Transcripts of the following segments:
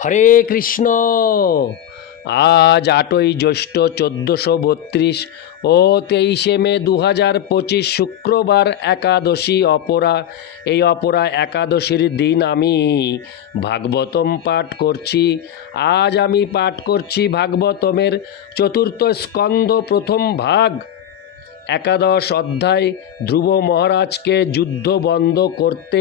হরে কৃষ্ণ। আজ আটই জ্যৈষ্ঠ চোদ্দোশো বত্রিশ ও তেইশে মে দু হাজার পঁচিশ শুক্রবার একাদশী অপরা। এই অপরা একাদশীর দিন আমি ভাগবতম পাঠ করছি। আজ আমি পাঠ করছি ভাগবতমের চতুর্থ স্কন্দ প্রথম ভাগ। একাদশ অধ্যায় ধ্রুব মহারাজকে যুদ্ধ বন্ধ করতে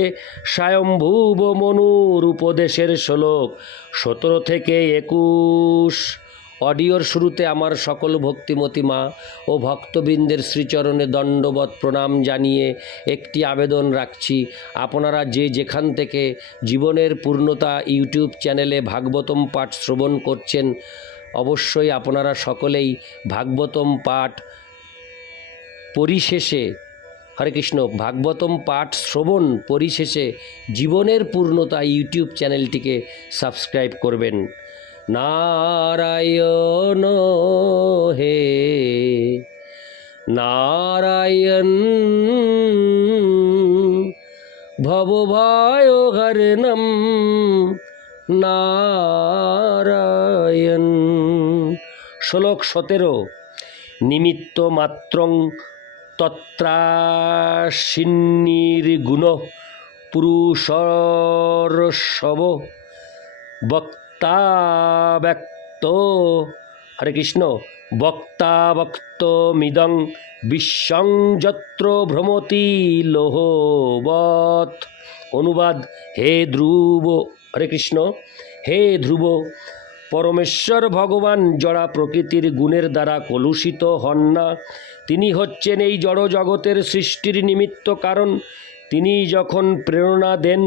স্বয়ম্ভুব মনুর উপদেশের শ্লোক। সতেরো থেকে একুশ। অডিওর শুরুতে আমার সকল ভক্তিমতী মা ও ভক্তবৃন্দের শ্রীচরণে দণ্ডবত প্রণাম জানিয়ে একটি আবেদন রাখছি। আপনারা যে যেখান থেকে জীবনের পূর্ণতা ইউটিউব চ্যানেলে ভাগবতম পাঠ শ্রবণ করছেন, অবশ্যই আপনারা সকলেই ভাগবতম পাঠ পরিশেষে, হরে কৃষ্ণ, ভাগবতম পাঠ শ্রবণ পরিশেষে জীবনের পূর্ণতা ইউটিউব চ্যানেলটিকে সাবস্ক্রাইব করবেন। নারায়ণ হে, নারায়ণ ভবভয় হরণম, নারায়ণ। শ্লোক সতেরো নিমিত্ত মাত্রং তত্রাশিন্নির্গুণ পুরুষরসব বক্তা ব্যক্ত হরে কৃষ্ণ। বক্তা বক্ত মিদং বিশ্বং যত্র ভ্রমতি লোহবৎ। অনুবাদ, হে ধ্রুব। হরে কৃষ্ণ। হে ধ্রুব, পরমেশ্বর ভগবান জড়া প্রকৃতির গুণের দ্বারা কলুষিত হন না। তিনি হচ্ছেন এই জড় জগতের সৃষ্টির নিমিত্ত কারণ। তিনি যখন প্রেরণা দেন,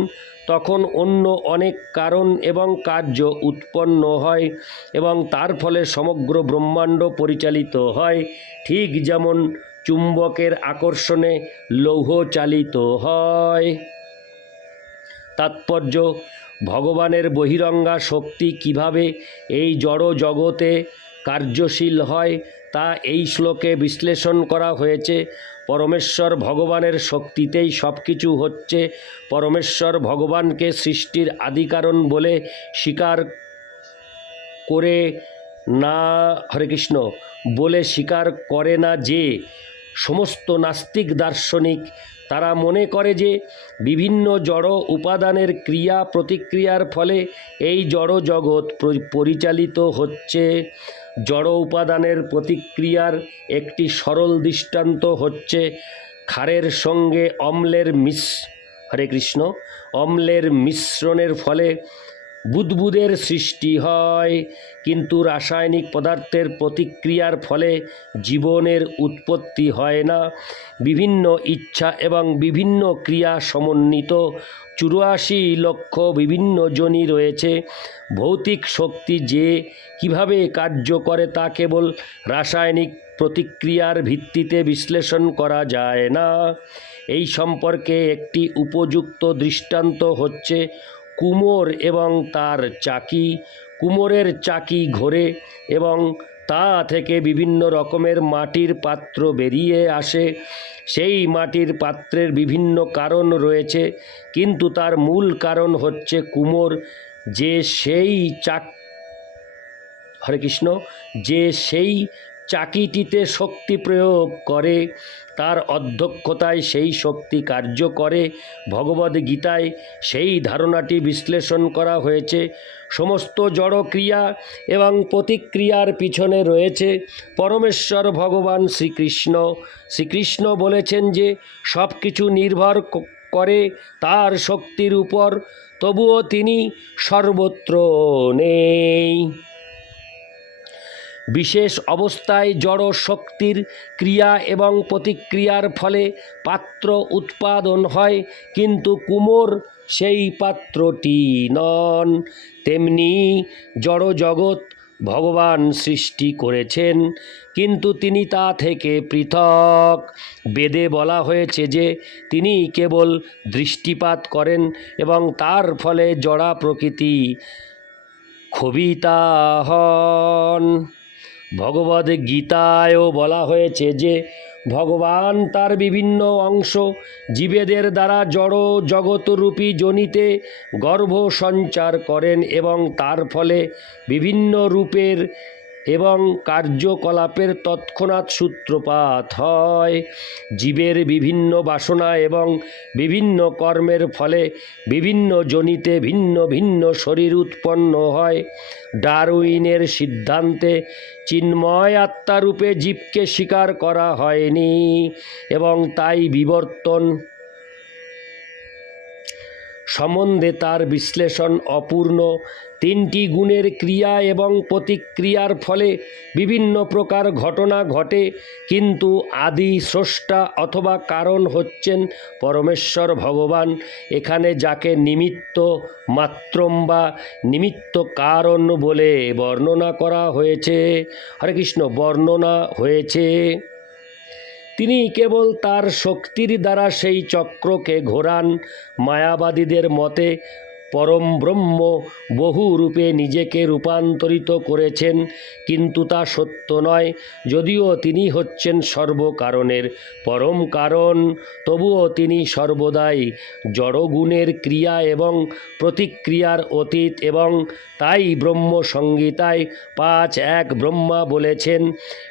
তখন অন্য অনেক কারণ এবং কার্য উৎপন্ন হয় এবং তার ফলে সমগ্র ব্রহ্মাণ্ড পরিচালিত হয়। ঠিক যেমন চুম্বকের আকর্ষণে লৌহ চালিত হয়। তাৎপর্য, ভগবানের বহিরঙ্গা শক্তি কীভাবে এই জড় জগতে কার্যশীল হয় তা এই শ্লোকে বিশ্লেষণ করা হয়েছে, পরমেশ্বর ভগবানের শক্তিতেই সব কিছু হচ্ছে। পরমেশ্বর ভগবানকে সৃষ্টির আদিকারণ বলে স্বীকার করে না, হরে কৃষ্ণ, বলে স্বীকার করে না যে সমস্ত নাস্তিক দার্শনিক, তারা মনে করে যে বিভিন্ন জড় উপাদানের ক্রিয়া প্রতিক্রিয়ার ফলে এই জড় জগৎ পরিচালিত হচ্ছে। জড় উপাদানের প্রতিক্রিয়ার একটি সরল দৃষ্টান্ত হচ্ছে ক্ষারের সঙ্গে অম্লের মিশ হরে কৃষ্ণ, অম্লের মিশ্রণের ফলে বুদবুদের সৃষ্টি হয়, কিন্তু রাসায়নিক পদার্থের প্রতিক্রিয়ার ফলে জীবনের উৎপত্তি হয় না। বিভিন্ন ইচ্ছা এবং বিভিন্ন ক্রিয়া সমন্বিত চুরাশি লক্ষ বিভিন্ন জনি রয়েছে। ভৌতিক শক্তি যে কীভাবে কার্য করে তা কেবল রাসায়নিক প্রতিক্রিয়ার ভিত্তিতে বিশ্লেষণ করা যায় না। এই সম্পর্কে একটি উপযুক্ত দৃষ্টান্ত হচ্ছে কুমোর এবং তার চাকি, কুমোরের চাকি ঘোরে এবং তা থেকে বিভিন্ন রকমের মাটির পাত্র বেরিয়ে আসে। সেই মাটির পাত্রের বিভিন্ন কারণ রয়েছে, কিন্তু তার মূল কারণ হচ্ছে কুমোর যে সেই চাক হরে কৃষ্ণ, যে সেই চাকিটিতে শক্তি প্রয়োগ করে, তার অধ্যক্ষতায় সেই শক্তি কার্য করে। ভগবদ গীতায় সেই ধারণাটি বিশ্লেষণ করা হয়েছে। সমস্ত জড় ক্রিয়া এবং প্রতিক্রিয়ার পিছনে রয়েছে পরমেশ্বর ভগবান শ্রীকৃষ্ণ। শ্রীকৃষ্ণ বলেছেন যে সব কিছু নির্ভর করে তার শক্তির উপর, তবুও তিনি সর্বত্র নেই। বিশেষ অবস্থায় জড় শক্তির ক্রিয়া এবং প্রতিক্রিয়ার ফলে পাত্র উৎপাদন হয়, কিন্তু কুমোর সেই পাত্রটি নন। তেমনি জড় জগৎ ভগবান সৃষ্টি করেছেন, কিন্তু তিনি তা থেকে পৃথক। বেদে বলা হয়েছে যে তিনি কেবল দৃষ্টিপাত করেন এবং তার ফলে জড়া প্রকৃতি ক্ষবিতা হন। ভগবদ গীতায়ও বলা হয়েছে যে, ভগবান তার বিভিন্ন অংশ জীবেদের দ্বারা জড় জগতরূপী জনিতে গর্ভ সঞ্চার করেন এবং তার ফলে বিভিন্ন রূপের এবং কার্যকলাপের তৎক্ষণাৎ সূত্রপাত হয়। জীবের বিভিন্ন বাসনা এবং বিভিন্ন কর্মের ফলে বিভিন্ন জনিতে ভিন্ন ভিন্ন শরীর উৎপন্ন হয়। ডারউইনের সিদ্ধান্তে চিন্ময় আত্মারূপে জীবকে স্বীকার করা হয়নি এবং তাই বিবর্তন সম্বন্ধে তার বিশ্লেষণ অপূর্ণ। তিনটি গুণের ক্রিয়া এবং প্রতিক্রিয়ার ফলে বিভিন্ন প্রকার ঘটনা ঘটে, কিন্তু আদি, স্রষ্টা অথবা কারণ হচ্ছেন পরমেশ্বর ভগবান। এখানে যাকে নিমিত্ত মাত্রম বা নিমিত্ত কারণ বলে বর্ণনা করা হয়েছে। হরে কৃষ্ণ, বর্ণনা হয়েছে। তিনি কেবল তার শক্তির দ্বারা সেই চক্রকে ঘোরান মায়াবাদীদের মতে পরম ব্রহ্ম বহু রূপে নিজেকে রূপান্তরিত করেছেন, কিন্তু তা সত্য নয়। যদিও তিনি হচ্ছেন সর্বকারণের পরম কারণ, তবুও তিনি সর্বদাই জড়গুণের ক্রিয়া এবং প্রতিক্রিয়ার অতীত এবং তাই ব্রহ্ম সংগীতায় পাঁচ এক ব্রহ্মা বলেছেন,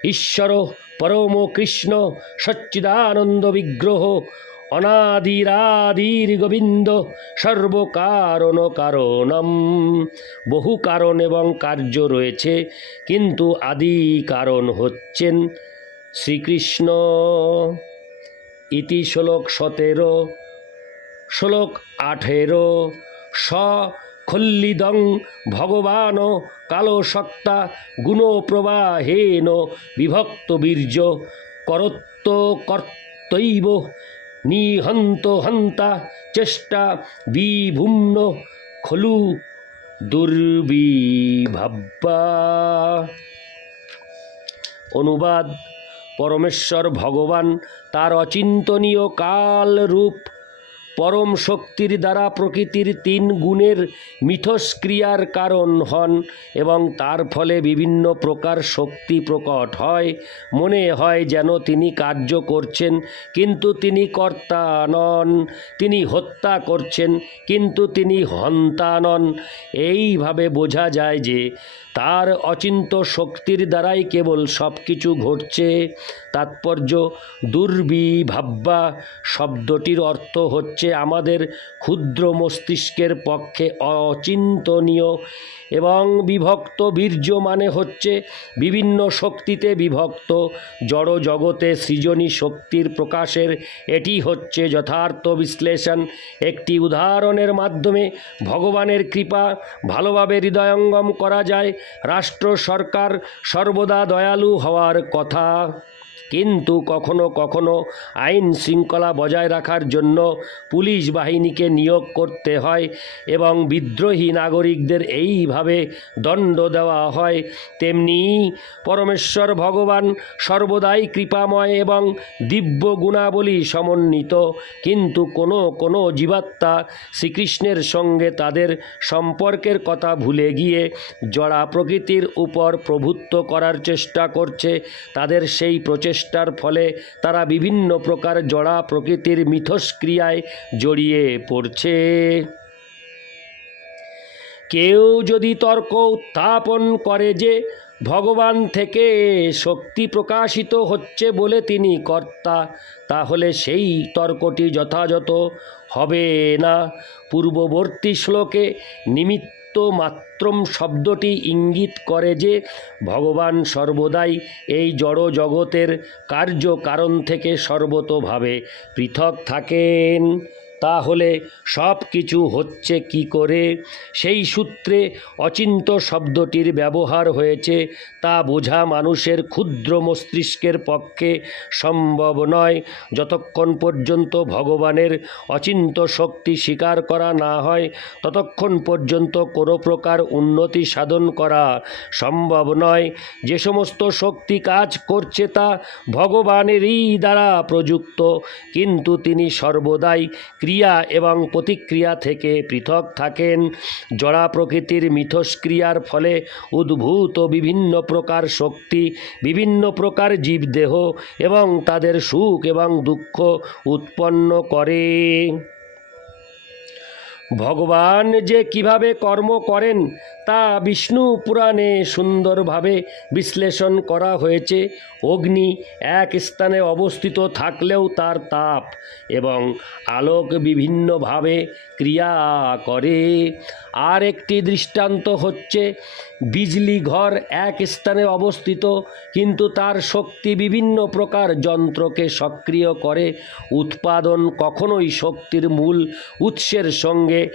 ঈশ্বর পরম কৃষ্ণ সচ্চিদানন্দ বিগ্রহ অনাদিরাদির গোবিন্দ সর্বকারণ কারণম বহু কারণ এবং কার্য রয়েছে, কিন্তু আদি কারণ হচ্ছেন শ্রীকৃষ্ণ। ইতি শ্লোক সতেরো, শ্লোক আঠেরো, স খল্লিদং ভগবান কালসত্তা গুণপ্রবাহেন বিভক্ত বীর্য করত্ত কর্তৈব নিহন্ত হন্তা চেষ্টা বিভুম্ন খলু দুর্বিভাব্বা। অনুবাদ পরমেশ্বর ভগবান তার অচিন্তনীয় কাল রূপ পরম শক্তির দ্বারা প্রকৃতির তিন গুণের মিথস্ক্রিয়ার কারণ হন এবং তার ফলে বিভিন্ন প্রকার শক্তি প্রকট হয়। মনে হয় যেন তিনি কার্য করছেন, কিন্তু তিনি কর্তা নন, তিনি হত্যা করছেন, কিন্তু তিনি হন্তা নন। এইভাবে বোঝা যায় যে তার অচিন্ত শক্তির দ্বারাই কেবল সব কিছু ঘটছে। তাৎপর্য দুর্বিভাব্বা শব্দটির অর্থ হচ্ছে আমাদের ক্ষুদ্র মস্তিষ্কের পক্ষে অচিন্তনীয় এবং বিভক্ত বীর্য মানে হচ্ছে বিভিন্ন শক্তিতে বিভক্ত। জড় জগতে সৃজনী শক্তির প্রকাশের এটি হচ্ছে যথার্থ বিশ্লেষণ। একটি উদাহরণের মাধ্যমে ভগবানের কৃপা ভালোভাবে হৃদয়ঙ্গম করা যায়। রাষ্ট্র সরকার সর্বদা দয়ালু হওয়ার কথা। কিন্তু কখনো কখনো আইন শৃঙ্খলা বজায় রাখার জন্য পুলিশ বাহিনীকে নিয়োগ করতে হয় এবং বিদ্রোহী নাগরিকদের এইভাবে দণ্ড দেওয়া হয়। তেমনি পরমেশ্বর ভগবান সর্বদাই কৃপাময় এবং দিব্য গুণাবলী সমন্বিত। কিন্তু কোনো কোনো জীবাত্মা শ্রীকৃষ্ণের সঙ্গে তাদের সম্পর্কের কথা ভুলে গিয়ে জড়া প্রকৃতির উপর প্রভুত্ব করার চেষ্টা করছে, তাদের সেই প্রচেষ্টার ফলে তারা বিভিন্ন প্রকার জড়া প্রকৃতির মিথস্ক্রিয়ায় জড়িয়ে পড়ছে। কেউ যদি তর্ক উত্থাপন করে যে ভগবান থেকে শক্তি প্রকাশিত হচ্ছে বলে তিনি কর্তা, তাহলে সেই তর্কটি যথাযথ হবে না। পূর্ববর্তী শ্লোকে নিমিত্ত মাত্রম শব্দটি ইঙ্গিত করে যে ভগবান সর্বদাই এই জড় জগতের কার্য কারণ থেকে সর্বতোভাবে পৃথক থাকেন। তাহলে সব কিছু হচ্ছে কি করে? সেই সূত্রে অচিন্ত শব্দটির ব্যবহার হয়েছে, তা বোঝা মানুষের ক্ষুদ্র মস্তিষ্কের পক্ষে সম্ভব নয়। যতক্ষণ পর্যন্ত ভগবানের অচিন্ত শক্তি স্বীকার করা না হয়, ততক্ষণ পর্যন্ত কোনো প্রকার উন্নতি সাধন করা সম্ভব নয়। যে সমস্ত শক্তি কাজ করছে তা ভগবানেরই দ্বারা প্রযুক্ত, কিন্তু তিনি সর্বদাই ক্রিয়া ক্রিয়া এবং প্রতিক্রিয়া থেকে পৃথক থাকেন। জড়া প্রকৃতির মিথস্ক্রিয়ার ফলে উদ্ভূত বিভিন্ন প্রকার শক্তি, বিভিন্ন প্রকার জীবদেহ এবং তাদের সুখ এবং দুঃখ উৎপন্ন করে। ভগবান যে কীভাবে কর্ম করেন তা বিষ্ণু পুরাণে সুন্দরভাবে বিশ্লেষণ করা হয়েছে। অগ্নি এক স্থানে অবস্থিত থাকলেও তার তাপ এবং আলোক বিভিন্নভাবে ক্রিয়া করে। আর একটি দৃষ্টান্ত হচ্ছে বিজলি ঘর এক স্থানে অবস্থিত, কিন্তু তার শক্তি বিভিন্ন প্রকার যন্ত্রকে সক্রিয় করে। উৎপাদন কখনোই শক্তির মূল উৎসের সঙ্গে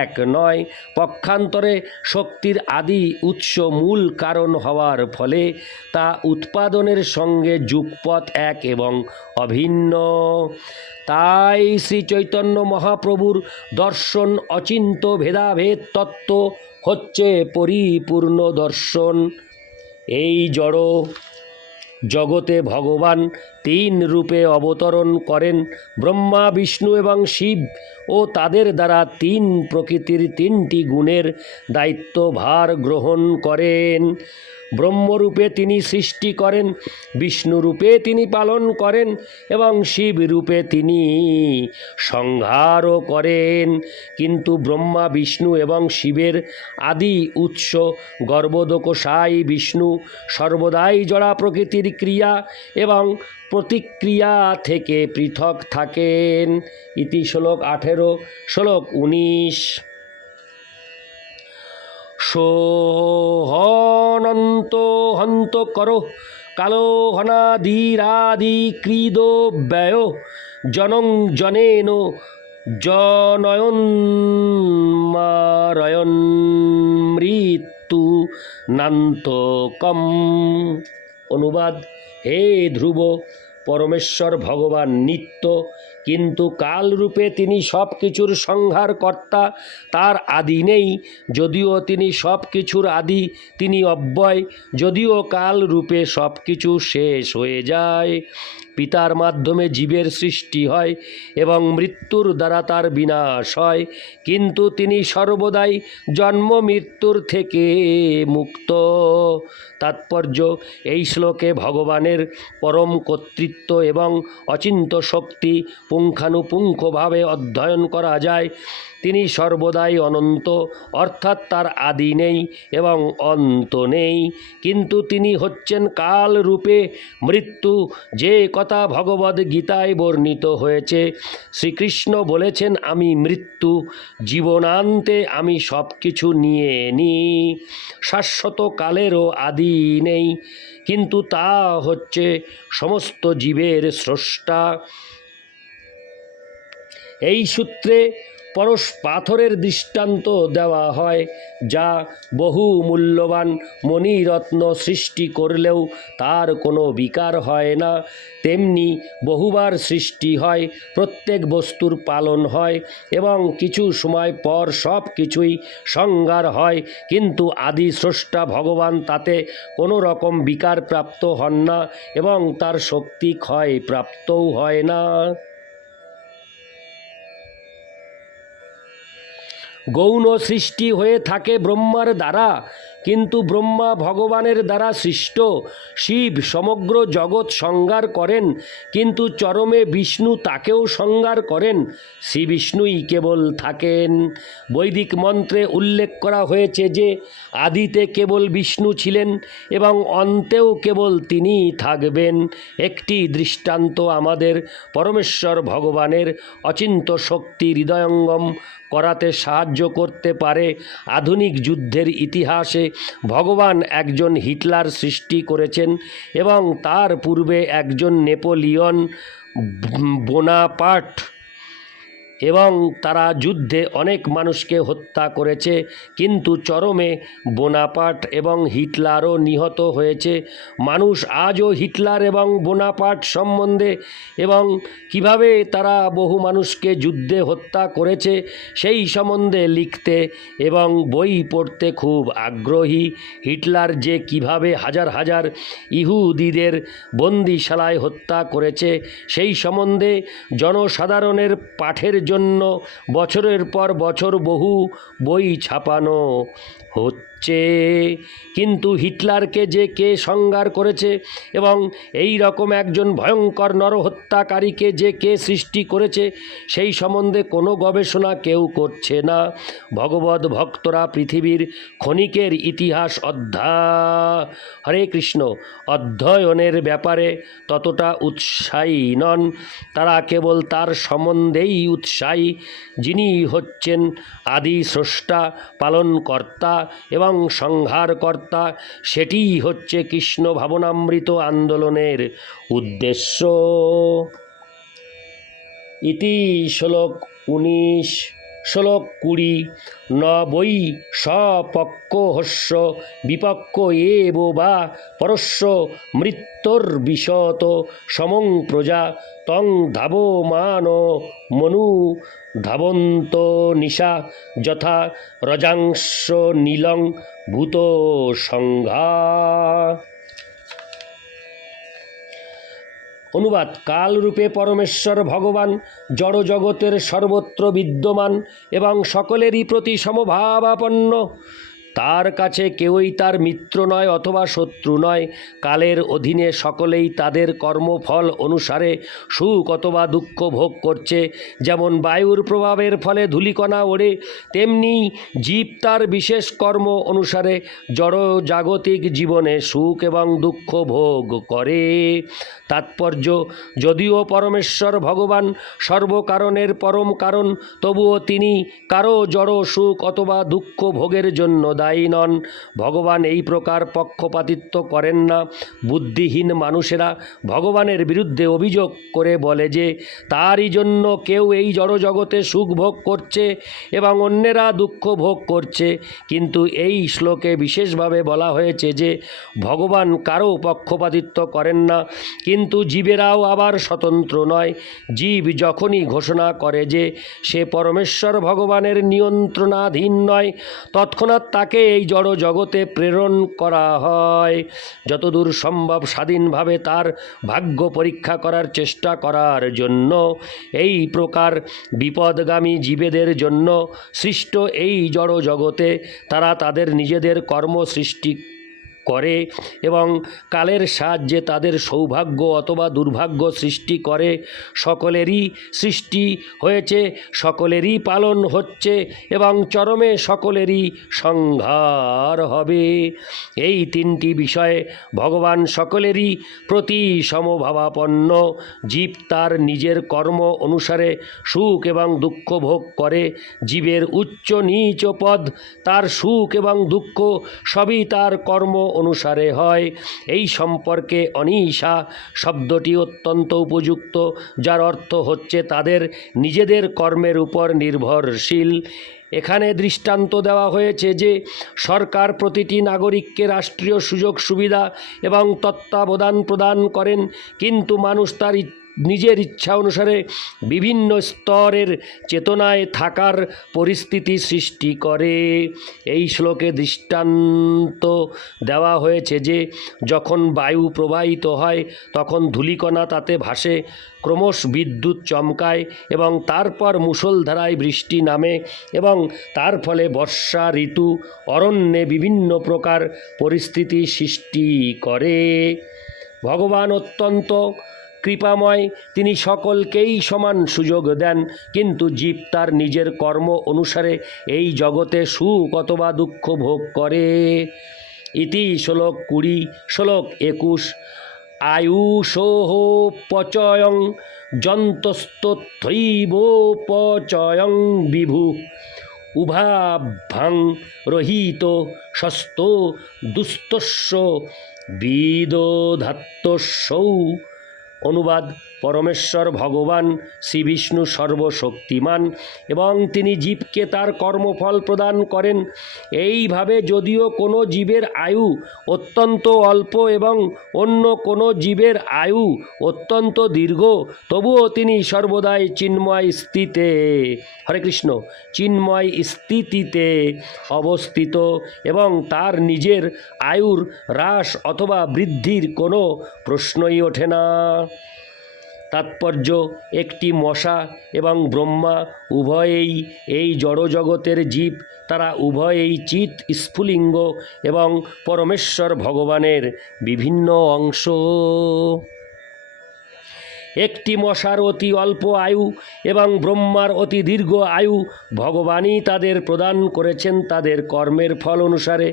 এক নয়। পক্ষান্তরে শক্তির আদি উৎস মূল কারণ হওয়ার ফলে তা উৎপাদনের সঙ্গে যুগপথ এক এবং অভিন্ন। তাই শ্রী চৈতন্য মহাপ্রভুর দর্শন অচিন্ত ভেদাভেদ তত্ত্ব হচ্ছে পরিপূর্ণ দর্শন। এই জড় জগতে ভগবান তিন রূপে অবতরণ করেন। ব্রহ্মা, বিষ্ণু এবং শিব ও তাদের দ্বারা তিন প্রকৃতির তিনটি গুণের দায়িত্বভার গ্রহণ করেন। ব্রহ্মরূপে তিনি সৃষ্টি করেন, বিষ্ণুরূপে তিনি পালন করেন এবং শিব রূপে তিনি সংহারও করেন। কিন্তু ব্রহ্মা, বিষ্ণু এবং শিবের আদি উৎস গর্ভদোকসাই বিষ্ণু, সর্বদাই জড়া প্রকৃতির ক্রিয়া এবং প্রতিক্রিয়া থেকে পৃথক থাকেন। ইতি শ্লোক আঠেরো, শ্লোক উনিশ। সোহনন্ত হন্ত করো, কালো হনাদিরাদি ক্রীদ ব্যয়, জনং জনেন জনয়ন মারয়ন মৃত্যু নান্তকম। অনুবাদ, হে ধ্রুব পরমেশ্বর ভগবান নিত্য, কিন্তু কাল রূপে তিনি সব কিছুর সংহার কর্তা তার আদি নেই। যদিও তিনি সব কিছুর আদি, তিনি অব্যয়, যদিও কাল রূপে সব কিছু শেষ হয়ে যায়। পিতার মাধ্যমে জীবের সৃষ্টি হয় এবং মৃত্যুর দ্বারা তার বিনাশ হয়। কিন্তু তিনি সর্বদাই জন্ম মৃত্যুর থেকে মুক্ত। তাৎপর্য, এই শ্লোকে ভগবানের পরম কর্তৃত্ব এবং অচিন্ত শক্তি পুঙ্খানুপুঙ্খভাবে অধ্যয়ন করা যায়। তিনি সর্বদাই অনন্ত, অর্থাৎ তার আদি নেই এবং অন্ত নেই। কিন্তু তিনি হচ্ছেন কাল রূপে মৃত্যু। যে কথা ভগবদ গীতায় বর্ণিত হয়েছে, শ্রীকৃষ্ণ বলেছেন, আমি মৃত্যু, জীবনান্তে আমি সব কিছু নিয়ে নিই শাশ্বত কালেরও আদি নেই। কিন্তু তা হচ্ছে সমস্ত জীবের স্রষ্টা। এই সূত্রে পরশ পাথরের দৃষ্টান্ত দেওয়া হয়, যা বহু মূল্যবান মণিরত্ন সৃষ্টি করলেও তার কোনো বিকার হয় না। তেমনি বহুবার সৃষ্টি হয়, প্রত্যেক বস্তুর পালন হয় এবং কিছু সময় পর সব কিছুই সংজ্ঞার হয়, কিন্তু আদি স্রষ্টা ভগবান তাতে কোনো রকম বিকার প্রাপ্ত হন না এবং তার শক্তি ক্ষয় প্রাপ্তও হয় না। গৌণ সৃষ্টি হয়ে থাকে ব্রহ্মার দ্বারা। কিন্তু ব্রহ্মা ভগবানের দ্বারা সৃষ্ট। শিব সমগ্র জগৎ সংজ্ঞার করেন, কিন্তু চরমে বিষ্ণু তাকেও সংজ্ঞার করেন। শ্রী বিষ্ণুই কেবল থাকেন। বৈদিক মন্ত্রে উল্লেখ করা হয়েছে যে, আদিতে কেবল বিষ্ণু ছিলেন এবং অন্তেও কেবল তিনি থাকবেন। একটি দৃষ্টান্ত আমাদের পরমেশ্বর ভগবানের অচিন্ত শক্তি হৃদয়ঙ্গম করাতে সাহায্য করতে পারে। আধুনিক যুদ্ধের ইতিহাসে ভগবান একজন হিটলার সৃষ্টি করেছেন এবং তার পূর্বে একজন নেপোলিয়ন বোনাপার্ট এবং তারা যুদ্ধে অনেক মানুষকে হত্যা করেছে, কিন্তু চরমে বোনাপার্ট এবং হিটলারও নিহত হয়েছে। মানুষ আজও হিটলার এবং বোনাপার্ট সম্বন্ধে এবং কীভাবে তারা বহু মানুষকে যুদ্ধে হত্যা করেছে সেই সম্বন্ধে লিখতে এবং বই পড়তে খুব আগ্রহী। হিটলার যে কীভাবে হাজার হাজার ইহুদিদের বন্দিশালায় হত্যা করেছে সেই সম্বন্ধে জনসাধারণের পাঠের জন্য বছরের পর বছর বহু বই ছাপানো হচ্ছে কিন্তু হিটলারকে যে কে সংজ্ঞার করেছে এবং এই রকম একজন ভয়ঙ্কর নরহত্যাকারীকে যে কে সৃষ্টি করেছে, সেই সম্বন্ধে কোনো গবেষণা কেউ করছে না। ভগবত ভক্তরা পৃথিবীর ক্ষণিকের ইতিহাস অধ্যা, হরে কৃষ্ণ, অধ্যয়নের ব্যাপারে ততটা উৎসাহী নন। তারা কেবল তার সম্বন্ধেই উৎসাহী, যিনি হচ্ছেন আদি স্রষ্টা, পালনকর্তা এবং সংহারকর্তা সেটিই হচ্ছে কৃষ্ণ ভাবনামৃত আন্দোলনের উদ্দেশ্য। ইতি শ্লোক উনিশ। শ্লোক কুড়ি, ন সপক্ষ হস্য বিপক্ষ এব বা পরস্য মৃত্যুর বিশত সমং প্রজা তং ধাবমান মনু ধাবন্ত নিশা যথা রজাংশ নীলং ভূত সংঘা। অনুবাদ কালরূপে পরমেশ্বর ভগবান জড় জগতের সর্বত্র বিদ্যমান এবং সকলেরই প্রতি সমভাবাপন্ন। তার কাছে কেউই তার মিত্র নয় অথবা শত্রু নয়। কালের অধীনে সকলেই তাদের কর্মফল অনুসারে সুখ অথবা দুঃখ ভোগ করছে। যেমন বায়ুর প্রভাবের ফলে ধূলিকণা ওড়ে, তেমনি জীব তার বিশেষ কর্ম অনুসারে জড় জাগতিক জীবনে সুখ এবং দুঃখ ভোগ করে। তাৎপর্য, যদিও পরমেশ্বর ভগবান সর্বকারণের পরম কারণ, তবুও তিনি কারও জড় সুখ অথবা দুঃখ ভোগের জন্য দায়ী নন। ভগবান এই প্রকার পক্ষপাতিত্ব করেন না। বুদ্ধিহীন মানুষেরা ভগবানের বিরুদ্ধে অভিযোগ করে বলে যে, তারই জন্য কেউ এই জড়জগতে সুখ ভোগ করছে এবং অন্যেরা দুঃখ ভোগ করছে। কিন্তু এই শ্লোকে বিশেষভাবে বলা হয়েছে যে, ভগবান কারও পক্ষপাতিত্ব করেন না। কিন্তু জীবেরাও আবার স্বতন্ত্র নয়। জীব যখনই ঘোষণা করে যে, সে পরমেশ্বর ভগবানের নিয়ন্ত্রণাধীন নয়, তৎক্ষণাৎ তাকে এই জড় জগতে প্রেরণ করা হয়। যতদূর সম্ভব স্বাধীনভাবে তার ভাগ্য পরীক্ষা করার চেষ্টা করার জন্য, এই প্রকার বিপদগামী জীবেদের জন্য সৃষ্ট এই জড় জগতে তারা তাদের নিজেদের কর্ম সৃষ্টি করে এবং কালের সাহায্যে তাদের সৌভাগ্য অথবা দুর্ভাগ্য সৃষ্টি করে। সকলেরই সৃষ্টি হয়েছে, সকলেরই পালন হচ্ছে এবং চরমে সকলেরই সংহার হবে। এই তিনটি বিষয়ে ভগবান সকলেরই প্রতি সমভাবাপন্ন। জীব তার নিজের কর্ম অনুসারে সুখ এবং দুঃখ ভোগ করে। জীবের উচ্চ নীচ পদ তার সুখ এবং দুঃখ সবই তার কর্ম অনুসারে হয়। এই সম্পর্কে অনিশা শব্দটি অত্যন্ত উপযুক্ত, যার অর্থ হচ্ছে তাদের নিজেদের কর্মের উপর নির্ভরশীল। এখানে দৃষ্টান্ত দেওয়া হয়েছে যে, সরকার প্রতিটি নাগরিককে রাষ্ট্রীয় সুযোগ সুবিধা এবং তত্ত্বাবধান প্রদান করেন, কিন্তু মানুষ তার নিজের ইচ্ছা অনুসারে বিভিন্ন স্তরের চেতনায় থাকার পরিস্থিতি সৃষ্টি করে। এই শ্লোকে দৃষ্টান্ত দেওয়া হয়েছে যে, যখন বায়ু প্রবাহিত হয়, তখন ধূলিকণা তাতে ভাসে, ক্রমশ বিদ্যুৎ চমকায় এবং তারপর মুষলধারায় বৃষ্টি নামে এবং তার ফলে বর্ষা, ঋতু, অরণ্যে বিভিন্ন প্রকার পরিস্থিতি সৃষ্টি করে। ভগবান অত্যন্ত কৃপাময়, তিনি সকলকেই সমান সুযোগ দেন। কিন্তু জীব তার নিজের কর্ম অনুসারে এই জগতে সুখ অথবা দুঃখ ভোগ করে। ইতি শ্লোক কুড়ি, শ্লোক একুশ। আয়ুষোহ পচয়ং যন্তস্তথৈব পচয়ং বিভু। উভাভ্যাং রহিত সস্ত দুস্তস্য, বিদধাত্তস্যৌ অনুবাদ, পরমেশ্বর ভগবান শ্রী বিষ্ণু সর্বশক্তিমান, এবং তিনি জীবকে তার কর্মফল প্রদান করেন। এইভাবে যদিও কোনো জীবের আয়ু অত্যন্ত অল্প এবং অন্য কোনো জীবের আয়ু অত্যন্ত দীর্ঘ, তবুও তিনি সর্বদাই চিন্ময় স্থিতে, হরে কৃষ্ণ, চিন্ময় স্থিতিতে অবস্থিত এবং তার নিজের আয়ুর হ্রাস অথবা বৃদ্ধির কোনো প্রশ্নই ওঠে না। তাৎপর্য একটি মশা এবং ব্রহ্মা উভয়েই এই জড়জগতের জীব, তারা উভয়েই চিত স্ফুলিঙ্গ এবং পরমেশ্বর ভগবানের বিভিন্ন অংশ। একটি মশার অতি অল্প আয়ু এবং ব্রহ্মার অতি দীর্ঘ আয়ু ভগবানই তাদের প্রদান করেছেন তাদের কর্মের ফল অনুসারে।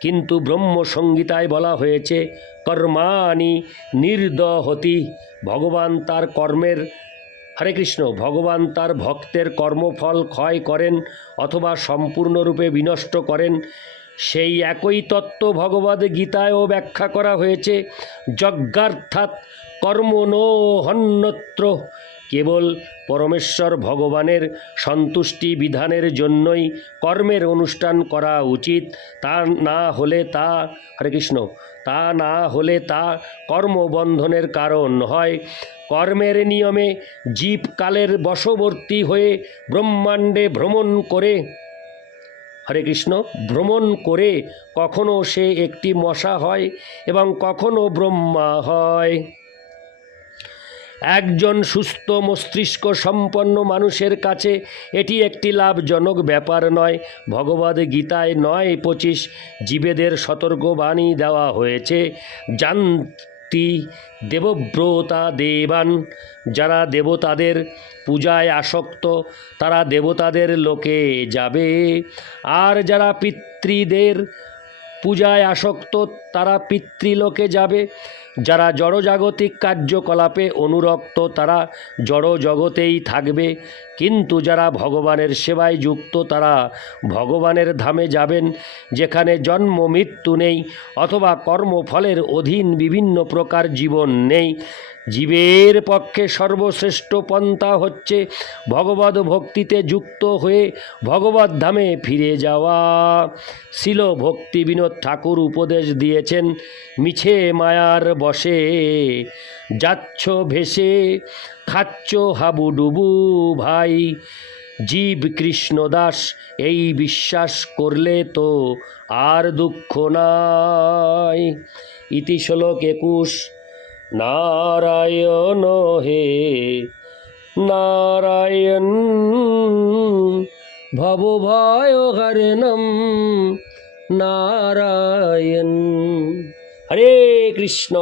কিন্তু ব্রহ্ম সংগীতায় বলা হয়েছে, কর্মাণি নির্দহতি। ভগবান তার কর্মের হরে কৃষ্ণ, ভগবান তার ভক্তের কর্মফল ক্ষয় করেন অথবা সম্পূর্ণরূপে বিনষ্ট করেন। সেই একই তত্ত্ব ভগবদ গীতায়ও ব্যাখ্যা করা হয়েছে, যজ্ঞার্থাৎ কর্ম নো হন্যত্র। কেবল পরমেশ্বর ভগবানের সন্তুষ্টি বিধানের জন্যই কর্মের অনুষ্ঠান করা উচিত। তা না হলে তা, হরে কৃষ্ণ, তা না হলে তা কর্মবন্ধনের কারণ হয়। কর্মের নিয়মে জীবকালের বশবর্তী হয়ে ব্রহ্মাণ্ডে ভ্রমণ করে, হরে কৃষ্ণ, ভ্রমণ করে কখনো সে একটি মশা হয় এবং কখনো ব্রহ্মা হয়। একজন সুস্থ মস্তিষ্ক সম্পন্ন মানুষের কাছে এটি একটি লাভজনক ব্যাপার নয়। ভগবদ গীতায় নয় পঁচিশ জীবেদের সতর্কবাণী দেওয়া হয়েছে। জানতি দেবব্রতা দেবান। যারা দেবতাদের পূজায় আসক্ত, তারা দেবতাদের লোকে যাবে। আর যারা পিতৃদের পূজায় আসক্ত, তারা পিতৃলোকে যাবে। যারা জড়জাগতিক কার্যকলাপে অনুরক্ত, তারা জড় জগতেই থাকবে। কিন্তু যারা ভগবানের সেবায় যুক্ত, তারা ভগবানের ধামে যাবেন, যেখানে জন্ম, মৃত্যু নেই, অথবা কর্মফলের অধীন বিভিন্ন প্রকার জীবন নেই। জীবের পক্ষে সর্বশ্রেষ্ঠ পন্থা হচ্ছে ভগবদ ভক্তিতে যুক্ত হয়ে ভগবত ধামে ফিরে যাওয়া। শিল ভক্তি বিনোদ ঠাকুর উপদেশ দিয়েছেন, মিছে মায়ার বসে, যাচ্ছ ভেসে, খাচ্ছ হাবুডুবু ভাই, জীব কৃষ্ণ দাস, এই বিশ্বাস করলে তো আর দুঃখ নাই। ইতি শ্লোক একুশ। নারায়ণ হে নারায়ণ ভবভয় হরণম নারায়ণ। হরে কৃষ্ণ।